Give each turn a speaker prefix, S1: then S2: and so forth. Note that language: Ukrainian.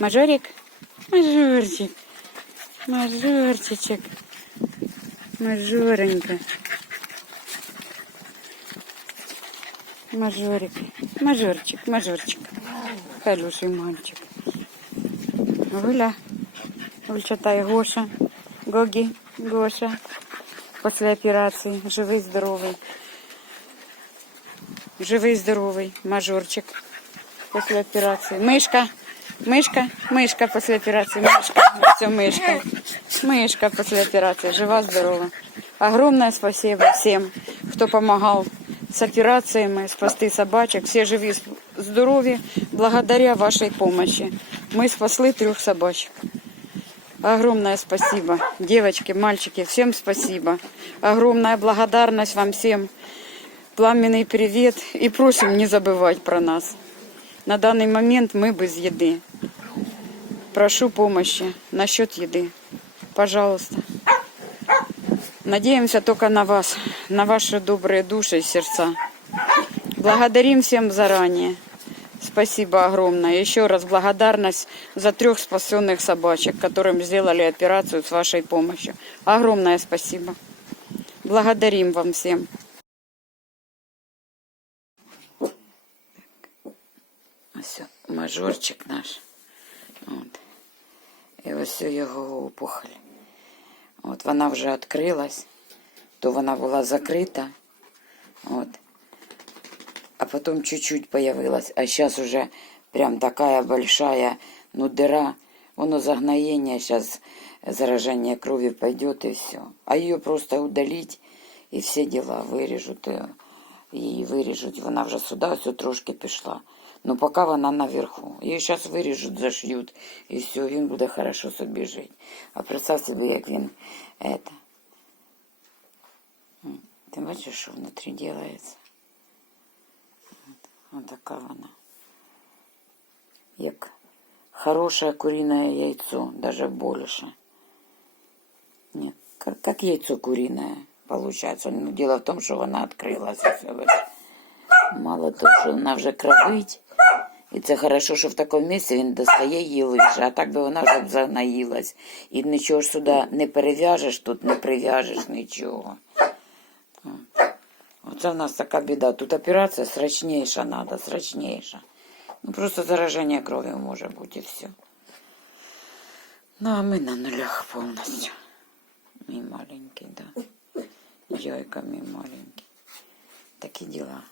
S1: Мажорик? Мажорчик. Мажорчичек. Мажоренька. Мажорик. Мажорчик, мажорчик. Хороший мальчик. Гуля. Гульчата Гоша. Гоги. Гоша. После операции. Живый, здоровый. Живий, здоровий, мажорчик після операції. Мишка, мишка, мишка після операції, мишка, все, мишка. Мишка після операції, жива, здорова. Огромное спасибо всем, кто помогал с операциями, спасти собачек. Все живи, здорові, благодаря вашей помощи. Мы спасли трех собачек. Огромное спасибо, девочки, мальчики, всем спасибо. Огромная благодарность вам всем. Пламенный привет и просим не забывать про нас. На данный момент мы без еды. Прошу помощи насчет еды. Пожалуйста. Надеемся только на вас, на ваши добрые души и сердца. Благодарим всем заранее. Спасибо огромное. Еще раз благодарность за трех спасенных собачек, которым сделали операцию с вашей помощью. Огромное спасибо. Благодарим вам всем. Ось мажорчик наш. І ось його опухоль. От вона вже відкрилась, то вона була закрита. От. А потом чуть-чуть появилась. А сейчас уже прям такая большая, ну, дыра. Оно загноение, сейчас заражение крови пойдет и все. А ее просто удалить и все дела вырежут. ее. Її виріжуть, вона вже сюди все трошки пішла. Ну, поки вона наверху. Її зараз виріжуть, зашьють, і все, він буде хорошо собі жити. А представ собі, як він это. М, Ти бачиш, що внутрі робиться? От така вона. Як хорошее куриное яйцо, даже больше. Нет, как, как яйцо куриное Получается. Ну, дело в том, что вона открылась. Мало того, що вона вже кровить. І це хорошо, що в такому місці він достає її лише, а так би вона вже б загнаїлась. І нічого ж сюди не перев'яжеш, тут не прив'яжеш нічого. Оце в нас така біда. Тут операція срочніша треба, срочніша. Ну просто зараження крові може бути і все. Ну, а ми на нулях повністю. Мій маленький, да. Йойка, мій Такие діла.